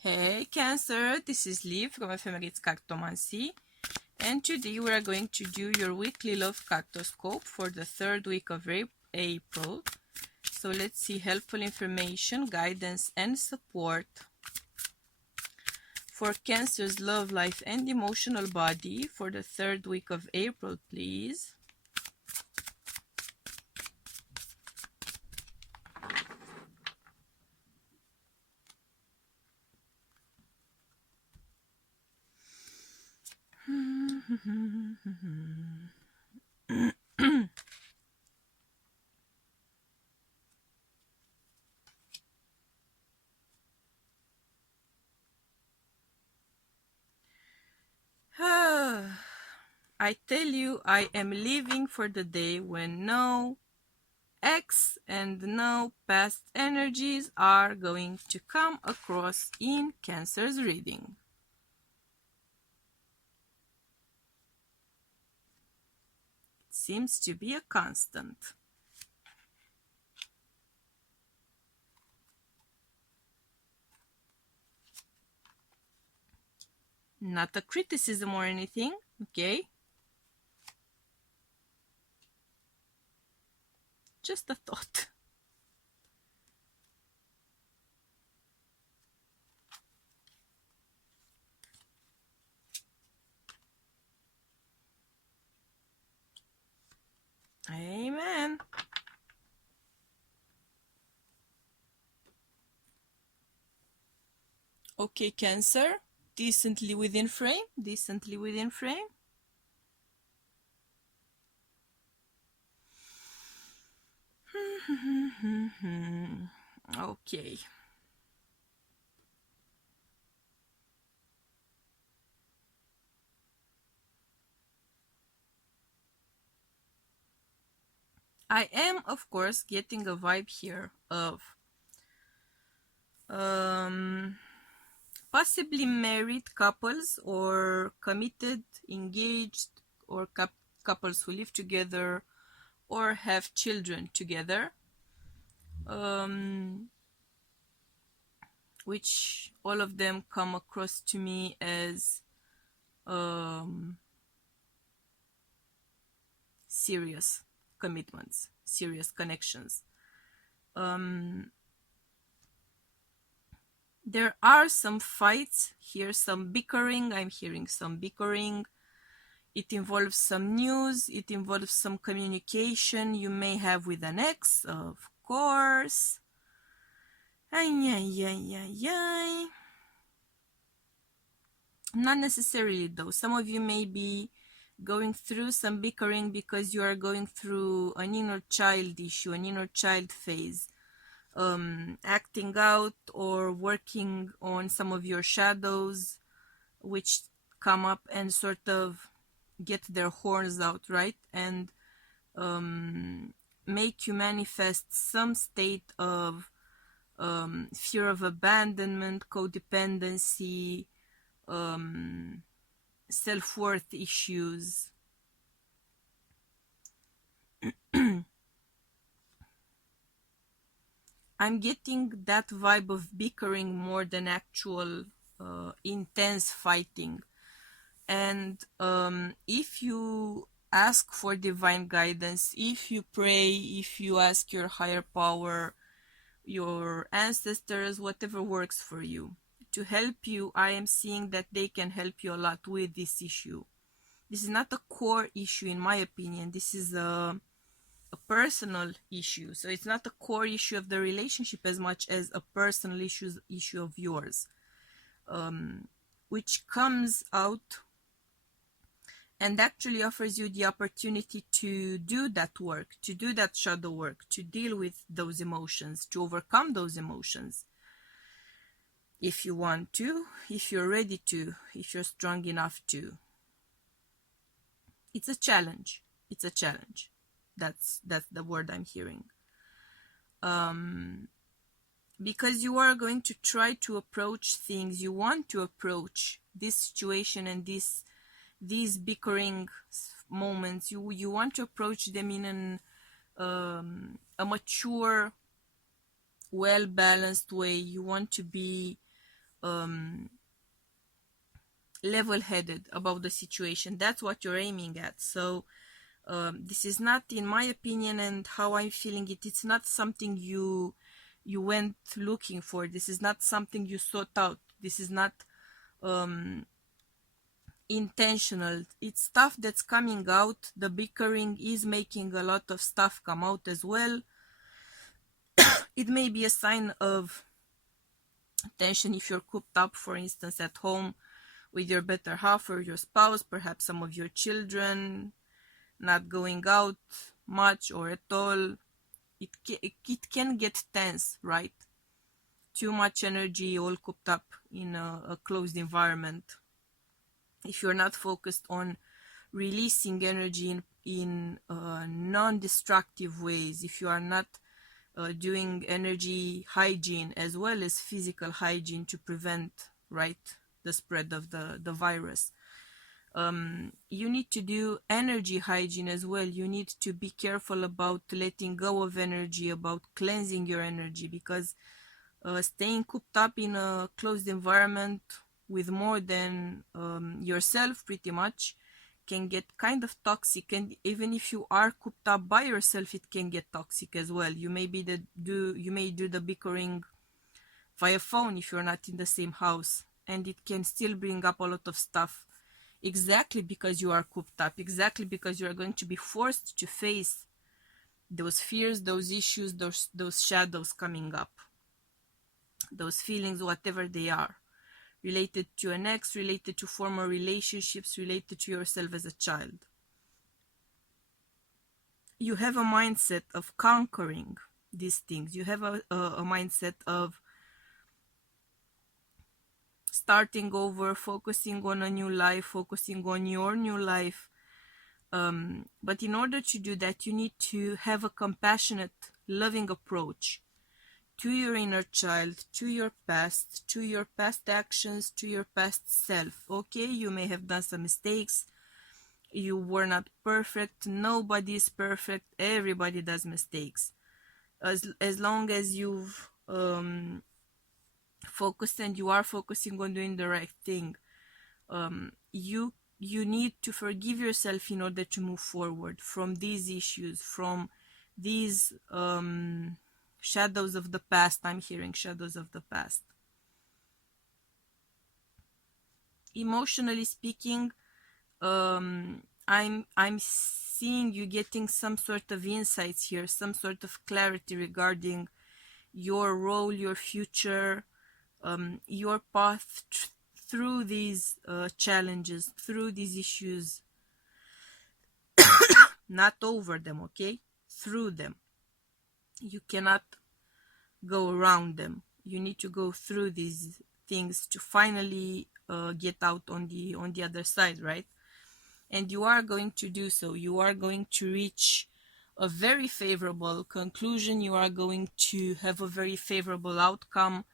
Hey Cancer, this is Liv from Ephemerate Cartomancy, and today we are going to do your weekly Love Cartoscope for the third week of April. So let's see helpful information, guidance and support for Cancer's love life and emotional body for the third week of April, please. I tell you, I am living for the day when no X and no past energies are going to come across in Cancer's reading. It seems to be a constant. Not a criticism or anything, okay? Just a thought. Amen. Okay, Cancer, decently within frame, decently within frame. Okay. I am, of course, getting a vibe here of possibly married couples or committed, engaged, or couples who live together or have children together, which all of them come across to me as serious commitments, serious connections. There are some fights here, some bickering. I'm hearing some bickering. It involves some news. It involves some communication you may have with an ex, of course. Not necessarily though. Some of you may be going through some bickering because you are going through an inner child issue, an inner child phase. Acting out or working on some of your shadows, which come up and sort of get their horns out, right? And make you manifest some state of fear of abandonment, codependency, self-worth issues. I'm getting that vibe of bickering more than actual intense fighting. And if you ask for divine guidance, if you pray, if you ask your higher power, your ancestors, whatever works for you, to help you, I am seeing that they can help you a lot with this issue. This is not a core issue, in my opinion. This is a personal issue. So it's not a core issue of the relationship as much as a personal issue of yours, which comes out and actually offers you the opportunity to do that work, to do that shadow work, to deal with those emotions, to overcome those emotions. If you want to, if you're ready to, if you're strong enough to. It's a challenge. It's a challenge. That's the word I'm hearing. Because you are going to try to approach things, you want to approach this situation and these bickering moments, you want to approach them in a mature, well-balanced way. You want to be level-headed about the situation. That's what you're aiming at. So this is not, in my opinion and how I'm feeling it, it's not something you went looking for. This is not something you sought out. This is not intentional. It's stuff that's coming out. The bickering is making a lot of stuff come out as well. It may be a sign of tension if you're cooped up, for instance, at home with your better half or your spouse, perhaps some of your children, not going out much or at all. It can get tense, right? Too much energy all cooped up in a closed environment. If you're not focused on releasing energy in non-destructive ways, if you are not doing energy hygiene as well as physical hygiene to prevent, right, the spread of the virus, you need to do energy hygiene as well. You need to be careful about letting go of energy, about cleansing your energy, because staying cooped up in a closed environment with more than yourself pretty much can get kind of toxic. And even if you are cooped up by yourself, it can get toxic as well. You may do the bickering via phone if you're not in the same house, and it can still bring up a lot of stuff, exactly because you are cooped up, exactly because you are going to be forced to face those fears, those issues, those shadows coming up, those feelings, whatever they are, related to an ex, related to former relationships, related to yourself as a child. You have a mindset of conquering these things. You have a mindset of starting over, focusing on a new life, focusing on your new life. But in order to do that, you need to have a compassionate, loving approach to your inner child, to your past actions, to your past self. Okay, you may have done some mistakes. You were not perfect. Nobody is perfect. Everybody does mistakes. As long as you've focused and you are focusing on doing the right thing, you need to forgive yourself in order to move forward from these issues, from these shadows of the past. I'm hearing shadows of the past. Emotionally speaking, I'm seeing you getting some sort of insights here, some sort of clarity regarding your role, your future, your path through these challenges, through these issues. Not over them, okay? Through them. You cannot go around them. You need to go through these things to finally get out on the other side, right? And you are going to do so. You are going to reach a very favorable conclusion. You are going to have a very favorable outcome.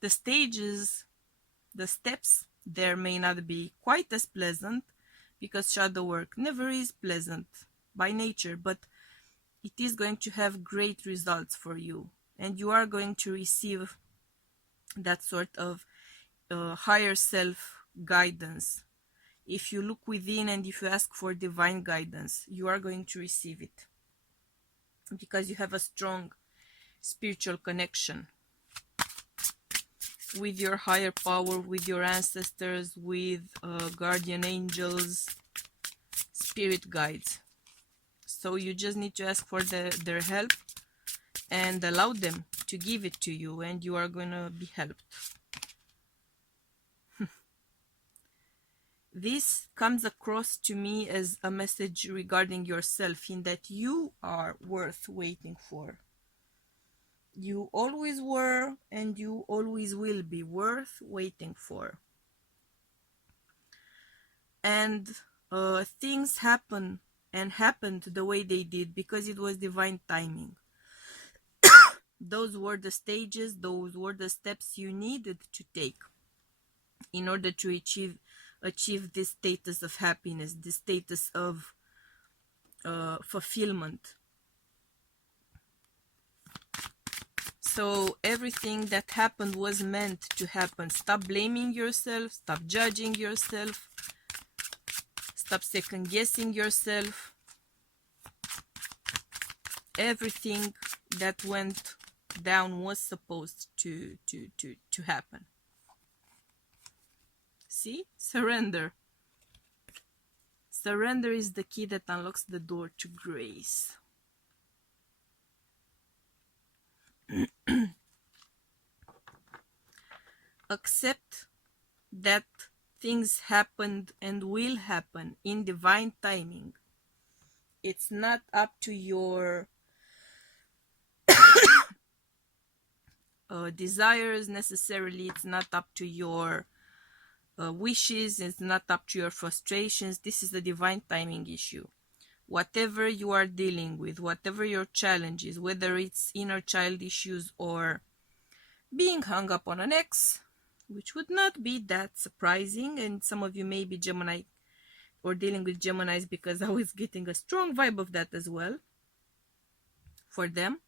The stages, the steps there may not be quite as pleasant, because shadow work never is pleasant by nature, but it is going to have great results for you, and you are going to receive that sort of higher self guidance. If you look within and if you ask for divine guidance, you are going to receive it, because you have a strong spiritual connection with your higher power, with your ancestors, with guardian angels, spirit guides. So you just need to ask for their help and allow them to give it to you, and you are going to be helped. This comes across to me as a message regarding yourself, in that you are worth waiting for. You always were, and you always will be worth waiting for. And things happen and happened the way they did because it was divine timing. Those were the stages, those were the steps you needed to take in order to achieve this status of happiness, this status of fulfillment. So everything that happened was meant to happen. Stop blaming yourself, stop judging yourself, stop second guessing yourself. Everything that went down was supposed to happen. See? Surrender. Surrender is the key that unlocks the door to grace. Accept that things happened and will happen in divine timing. It's not up to your desires necessarily. It's not up to your wishes. It's not up to your frustrations. This is the divine timing issue. Whatever you are dealing with, whatever your challenge is, whether it's inner child issues or being hung up on an ex, which would not be that surprising, and some of you may be Gemini or dealing with Geminis, because I was getting a strong vibe of that as well for them.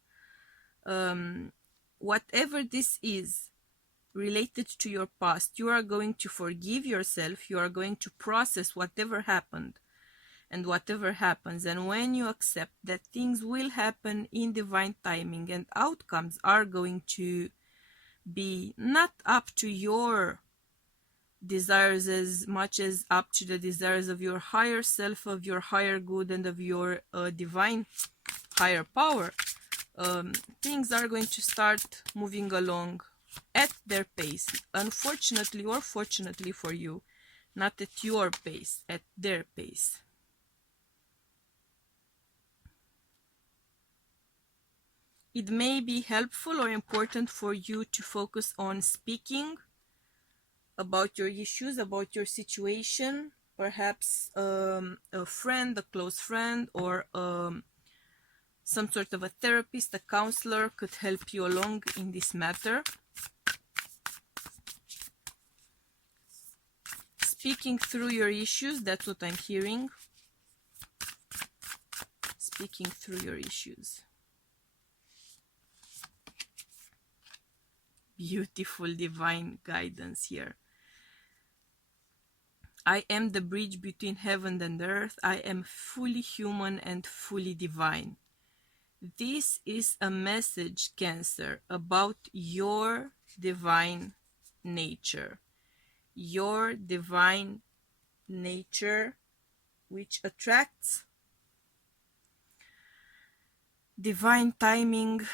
Whatever this is related to your past, you are going to forgive yourself, you are going to process whatever happened and whatever happens. And when you accept that things will happen in divine timing and outcomes are going to be not up to your desires as much as up to the desires of your higher self, of your higher good, and of your divine higher power, things are going to start moving along at their pace. Unfortunately or fortunately for you, not at your pace, at their pace. It may be helpful or important for you to focus on speaking about your issues, about your situation. Perhaps a friend, a close friend, or some sort of a therapist, a counselor could help you along in this matter. Speaking through your issues, that's what I'm hearing. Speaking through your issues. Beautiful divine guidance here. I am the bridge between heaven and earth. I am fully human and fully divine. This is a message, Cancer, about your divine nature. Your divine nature, which attracts divine timing,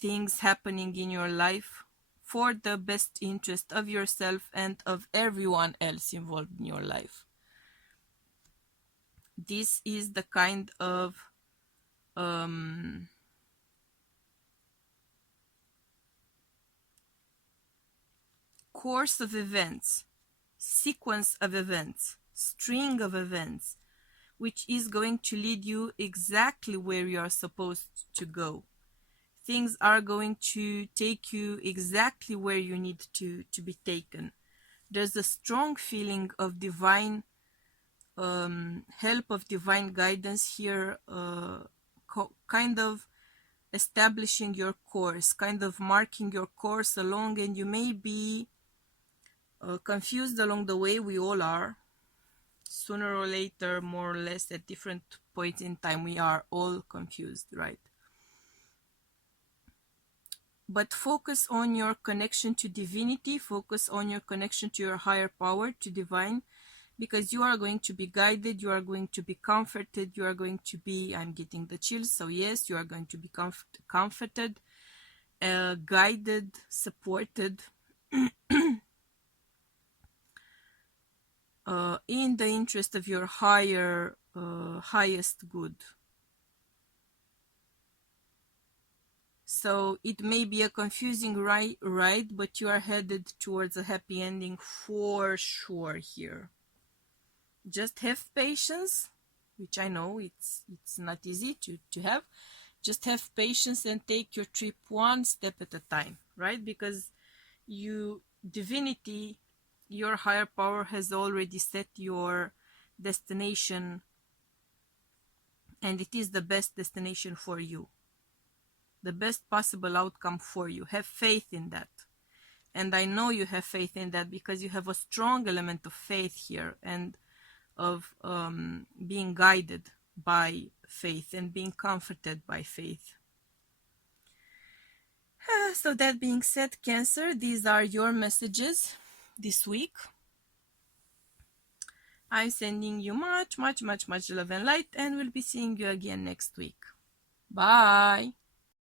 things happening in your life for the best interest of yourself and of everyone else involved in your life. This is the kind of course of events, sequence of events, string of events, which is going to lead you exactly where you are supposed to go. Things are going to take you exactly where you need to be taken. There's a strong feeling of divine help, of divine guidance here, kind of establishing your course, kind of marking your course along, and you may be confused along the way. We all are. Sooner or later, more or less, at different points in time, we are all confused, right? But focus on your connection to divinity, focus on your connection to your higher power, to divine, because you are going to be guided, you are going to be comforted, you are going to be, I'm getting the chills, so yes, you are going to be comforted, guided, supported, in the interest of your higher, highest good. So it may be a confusing ride, but you are headed towards a happy ending for sure here. Just have patience, which I know it's not easy to have. Just have patience and take your trip one step at a time, right? Because divinity, your higher power has already set your destination, and it is the best destination for you. the best possible outcome for you. Have faith in that. And I know you have faith in that because you have a strong element of faith here and of being guided by faith and being comforted by faith. So that being said, Cancer, these are your messages this week. I'm sending you much, much, much, much love and light, and we'll be seeing you again next week. Bye.